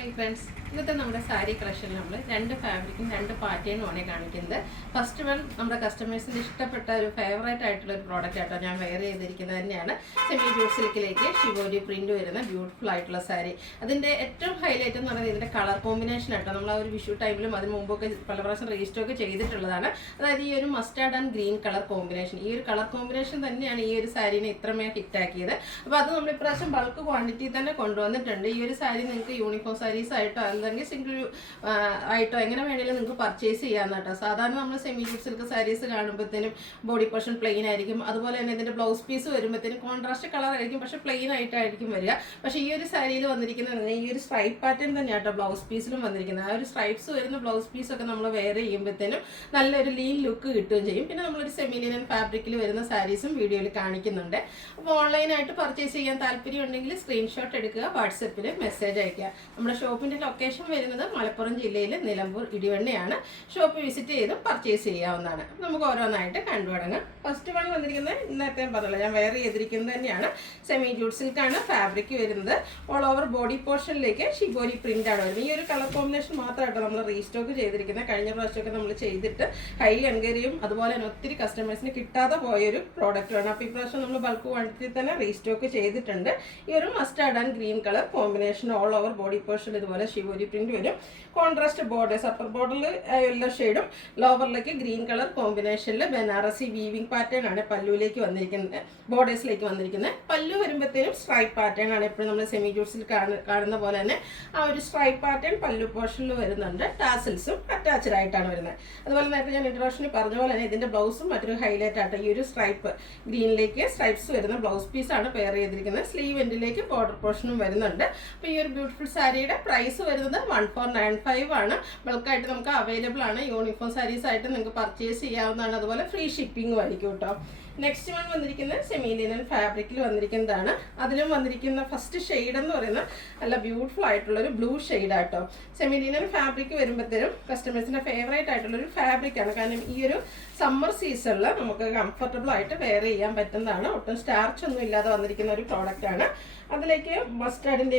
Hi friends, ഇന്നത്തെ നമ്മുടെ സാരി കളക്ഷനിൽ നമ്മൾ രണ്ട് ഫാബ്രിക്കും രണ്ട് പാറ്റേണുമാണ് കാണിക്കുന്നത്. ഫസ്റ്റ് വൺ നമ്മുടെ കസ്റ്റമേഴ്സിന് ഇഷ്ടപ്പെട്ട ഒരു ഫേവറേറ്റ് ആയിട്ടുള്ള ഒരു പ്രോഡക്റ്റ് ആയിട്ടോ ഞാൻ വെയർ ചെയ്തിരിക്കുന്നത് തന്നെയാണ്. സെമി ജൂട്ട് സിൽക്കിലേക്ക് ഷിവോരി പ്രിന്റ് വരുന്ന ബ്യൂട്ടിഫുൾ ആയിട്ടുള്ള സാരി. അതിൻ്റെ ഏറ്റവും ഹൈലൈറ്റ് എന്ന് പറയുന്നത് ഇതിൻ്റെ കളർ കോമ്പിനേഷൻ ആട്ടോ. നമ്മൾ ആ ഒരു വിഷു ടൈമിലും അതിന് മുമ്പൊക്കെ പല പ്രാവശ്യം റീസ്റ്റോക്ക് ചെയ്തിട്ടുള്ളതാണ്. അതായത് ഈ ഒരു mustard and green colour combination, ഈ ഒരു കളർ കോമ്പിനേഷൻ തന്നെയാണ് ഈ ഒരു സാരീനെ ഇത്രമേ ഹിറ്റാക്കിയത്. അപ്പോൾ അത് നമ്മൾ ഇപ്രാവശ്യം ബൾക്ക് ക്വാണ്ടിറ്റി തന്നെ കൊണ്ടുവന്നിട്ടുണ്ട്. ഈ ഒരു സാരി നിങ്ങൾക്ക് യൂണിഫോം സാരീസ് ആയിട്ടോ അല്ലെങ്കിൽ സിംഗിൾ ആയിട്ടോ എങ്ങനെ വേണമെങ്കിലും നിങ്ങൾക്ക് പർച്ചേസ് ചെയ്യാമെന്ന് കേട്ടോ. സാധാരണ നമ്മൾ സെമി ജൂട്ട് സിൽക്ക് സാരീസ് കാണുമ്പോഴത്തേനും ബോഡി പോർഷൻ പ്ലെയിൻ ആയിരിക്കും. അതുപോലെ തന്നെ ഇതിൻ്റെ ബ്ലൗസ് പീസ് വരുമ്പോഴത്തേനും കോൺട്രാസ്റ്റ് കളർ ആയിരിക്കും, പക്ഷേ പ്ലെയിൻ ആയിട്ടായിരിക്കും വരിക. പക്ഷേ ഈ ഒരു സാരിയിൽ വന്നിരിക്കുന്നത് ഈ ഒരു സ്ട്രൈപ്പ് പാറ്റേൺ തന്നെയാണ് കേട്ടോ ബ്ലൗസ് പീസിലും വന്നിരിക്കുന്നത്. ആ ഒരു സ്ട്രൈപ്സ് വരുന്ന ബ്ലൗസ് പീസൊക്കെ നമ്മൾ വെയർ ചെയ്യുമ്പോഴത്തേനും നല്ലൊരു ലീൻ ലുക്ക് കിട്ടുകയും ചെയ്യും. പിന്നെ നമ്മളൊരു സെമി ലിനൻ ഫാബ്രിക്കിൽ വരുന്ന സാരീസും വീഡിയോയിൽ കാണിക്കുന്നുണ്ട്. അപ്പോൾ ഓൺലൈനായിട്ട് പർച്ചേസ് ചെയ്യാൻ താല്പര്യം ഉണ്ടെങ്കിൽ സ്ക്രീൻഷോട്ട് എടുക്കുക, വാട്സപ്പിൽ മെസ്സേജ് അയക്കുക. നമ്മുടെ ഷോപ്പിൻ്റെ ലൊക്കേഷൻ വരുന്നത് മലപ്പുറം ജില്ലയിൽ നിലമ്പൂർ ഇടിവണ്ണയാണ്. ഷോപ്പ് വിസിറ്റ് ചെയ്ത് പർച്ചേസ് ചെയ്യാവുന്നതാണ്. നമുക്ക് ഓരോന്നായിട്ട് കണ്ടുപിടങ്ങാം. ഫസ്റ്റ് വൺ വന്നിരിക്കുന്നത് നേരത്തെ പറഞ്ഞല്ലോ ഞാൻ വെയർ ചെയ്തിരിക്കുന്നത് തന്നെയാണ്. സെമി ജൂട്ട് സിൽക്കാണ് ഫാബ്രിക് വരുന്നത്. ഓൾ ഓവർ ബോഡി പോർഷനിലേക്ക് ഷിബോരി പ്രിന്റ് ആണ് വരുന്നത്. ഈ ഒരു കളർ കോമ്പിനേഷൻ മാത്രമായിട്ട് നമ്മൾ റീസ്റ്റോക്ക് ചെയ്തിരിക്കുന്നത്. കഴിഞ്ഞ പ്രാവശ്യമൊക്കെ നമ്മൾ ചെയ്തിട്ട് ഹൈ എൻക്വയറിയും അതുപോലെ തന്നെ ഒത്തിരി കസ്റ്റമേഴ്സിന് കിട്ടാതെ പോയൊരു പ്രോഡക്റ്റാണ്. അപ്പോൾ ഈ പ്രാവശ്യം നമ്മൾ ബൾക്ക് ക്വാണ്ടിറ്റി തന്നെ റീസ്റ്റോക്ക് ചെയ്തിട്ടുണ്ട്. ഈ ഒരു mustard and green colour combination all over body portion ഇതുപോലെ ഷിബോരി പ്രിന്റ് വരും. കോൺട്രാസ്റ്റ് ബോർഡേഴ്സ്, അപ്പർ ബോർഡറിൽ യെല്ലോ ഷെയ്ഡും ലോവറിലേക്ക് ഗ്രീൻ കളർ കോമ്പിനേഷനിൽ ബനാറസി വീവിംഗ് പാറ്റേൺ ആണ് പല്ലുവിലേക്ക് വന്നിരിക്കുന്നത്, ബോർഡേഴ്സിലേക്ക് വന്നിരിക്കുന്നത്. പല്ലു വരുമ്പോഴത്തേനും സ്ട്രൈപ്പ് പാറ്റേൺ ആണ്. എപ്പോഴും നമ്മൾ സെമി ജൂട്ട്സിൽ കാണുന്ന പോലെ തന്നെ ആ ഒരു സ്ട്രൈപ്പ് പാറ്റേൺ പല്ലു പോർഷനിൽ വരുന്നുണ്ട്. ടാസിൽസും അറ്റാച്ച്ഡ് ആയിട്ടാണ് വരുന്നത്. അതുപോലെ നേരത്തെ ഞാൻ ഇൻട്രൊഡക്ഷനിൽ പറഞ്ഞ പോലെ തന്നെ ഇതിൻ്റെ ബ്ലൗസും മറ്റൊരു ഹൈലൈറ്റ് ആയിട്ട് ഈ ഒരു സ്ട്രൈപ്പ് ഗ്രീനിലേക്ക് സ്ട്രൈപ്സ് വരുന്ന ബ്ലൗസ് പീസാണ് പെയർ ചെയ്തിരിക്കുന്നത്. സ്ലീവ് എൻഡിലേക്ക് ബോർഡർ പോർഷനും വരുന്നുണ്ട്. അപ്പോൾ ഈ ഒരു ബ്യൂട്ടിഫുൾ സാരിയുടെ പ്രൈസ് വരുന്നത് 1495 ആണ്. ബൾക്കായിട്ട് നമുക്ക് അവൈലബിൾ ആണ്. യൂണിഫോം സാരീസ് ആയിട്ട് നിങ്ങൾക്ക് പർച്ചേസ് ചെയ്യാവുന്നതാണ്. അതുപോലെ ഫ്രീ ഷിപ്പിംഗും ആയിരിക്കും കേട്ടോ. നെക്സ്റ്റ് വൺ വന്നിരിക്കുന്നത് സെമി ലിനൻ ഫാബ്രിക്കിൽ വന്നിരിക്കുന്നതാണ്. അതിലും വന്നിരിക്കുന്ന ഫസ്റ്റ് ഷെയ്ഡ് എന്ന് പറയുന്നത് നല്ല ബ്യൂട്ടിഫുൾ ആയിട്ടുള്ളൊരു ബ്ലൂ ഷെയ്ഡാട്ടോ. സെമി ലിനൻ ഫാബ്രിക് വരുമ്പോഴത്തേനും കസ്റ്റമേഴ്സിൻ്റെ ഫേവറേറ്റ് ആയിട്ടുള്ളൊരു ഫാബ്രിക്കാണ്. കാരണം ഈ ഒരു സമ്മർ സീസണിൽ നമുക്ക് കംഫർട്ടബിൾ ആയിട്ട് വെയർ ചെയ്യാൻ പറ്റുന്നതാണ്. ഒട്ടും സ്റ്റാർച്ച് ഒന്നും ഇല്ലാതെ വന്നിരിക്കുന്ന ഒരു പ്രോഡക്റ്റാണ്. അതിലേക്ക് മസ്റ്റാർഡിൻ്റെ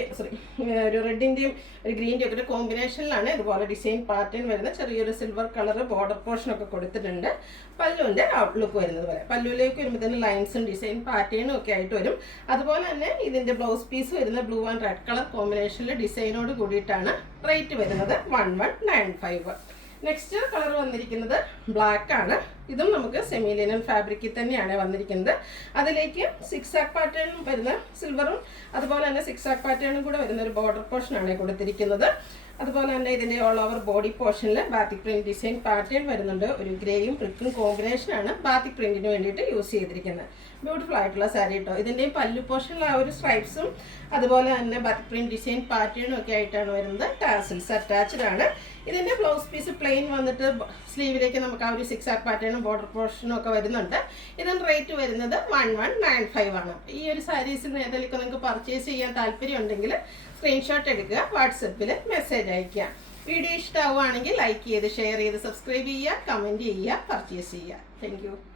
ഒരു റെഡിൻ്റെയും ഒരു ഗ്രീൻ്റെയും ഒക്കെ ഒരു കോമ്പിനേഷനിലാണ് ഇതുപോലെ ഡിസൈൻ പാറ്റേൺ വരുന്നത്. ചെറിയൊരു സിൽവർ കളർ ബോർഡർ പോർഷനൊക്കെ കൊടുത്തിട്ടുണ്ട്. പല്ലുവിൻ്റെ ഔട്ട്ലുക്ക് വരുന്നത് പോലെ പല്ലുവിലേക്ക് വരുമ്പോൾ തന്നെ ലൈൻസും ഡിസൈൻ പാറ്റേണും ഒക്കെ ആയിട്ട് വരും. അതുപോലെ തന്നെ ഇതിൻ്റെ ബ്ലൗസ് പീസ് വരുന്ന ബ്ലൂ ആൻഡ് റെഡ് കളർ കോമ്പിനേഷനിൽ ഡിസൈനോട് കൂടിയിട്ടാണ്. റേറ്റ് വരുന്നത് 1195. നെക്സ്റ്റ് കളർ വന്നിരിക്കുന്നത് ബ്ലാക്ക് ആണ്. ഇതും നമുക്ക് സെമി ലിനൻ ഫാബ്രിക്കിൽ തന്നെയാണ് വന്നിരിക്കുന്നത്. അതിലേക്ക് സിക്സാക് പാറ്റേണും വരുന്ന സിൽവറും അതുപോലെ തന്നെ സിക്സാക് പാറ്റേണും കൂടെ വരുന്ന ഒരു ബോർഡർ പോർഷനാണ് കൊടുത്തിരിക്കുന്നത്. അതുപോലെ തന്നെ ഇതിൻ്റെ ഓൾ ഓവർ ബോഡി പോർഷനിൽ ബാത്തിക് പ്രിന്റ് ഡിസൈൻ പാറ്റേൺ വരുന്നുണ്ട്. ഒരു ഗ്രേയും ബ്രിക്കും കോമ്പിനേഷനാണ് ബാത്തിക് പ്രിന്റിന് വേണ്ടിയിട്ട് യൂസ് ചെയ്തിരിക്കുന്നത്. ബ്യൂട്ടിഫുൾ ആയിട്ടുള്ള സാരി കേട്ടോ. ഇതിൻ്റെയും പല്ലു പോർഷനിൽ ആ ഒരു സ്ട്രൈപ്സും അതുപോലെ തന്നെ ബാത്തിക് പ്രിന്റ് ഡിസൈൻ പാറ്റേണും ഒക്കെ ആയിട്ടാണ് വരുന്നത്. ടാസിൽസ് അറ്റാച്ച്ഡ് ആണ്. ഇതിൻ്റെ ബ്ലൗസ് പീസ് പ്ലെയിൻ വന്നിട്ട് സ്ലീവിലേക്ക് നമുക്ക് ആ ഒരു സിക്സാക് പാറ്റേണും ബോർഡർ പോർഷനും ഒക്കെ വരുന്നുണ്ട്. ഇതിന് റേറ്റ് വരുന്നത് 1195 ആണ്. ഈ ഒരു സാരീസിൽ ഏതെങ്കിലും നിങ്ങൾക്ക് പർച്ചേസ് ചെയ്യാൻ താല്പര്യം ഉണ്ടെങ്കിൽ സ്ക്രീൻഷോട്ട് എടുക്കുക, വാട്സപ്പിൽ മെസ്സേജ് അയയ്ക്കുക. വീഡിയോ ഇഷ്ടമാവുകയാണെങ്കിൽ ലൈക്ക് ചെയ്ത് ഷെയർ ചെയ്ത് സബ്സ്ക്രൈബ് ചെയ്യുക, കമൻറ്റ് ചെയ്യുക, പർച്ചേസ് ചെയ്യുക. താങ്ക്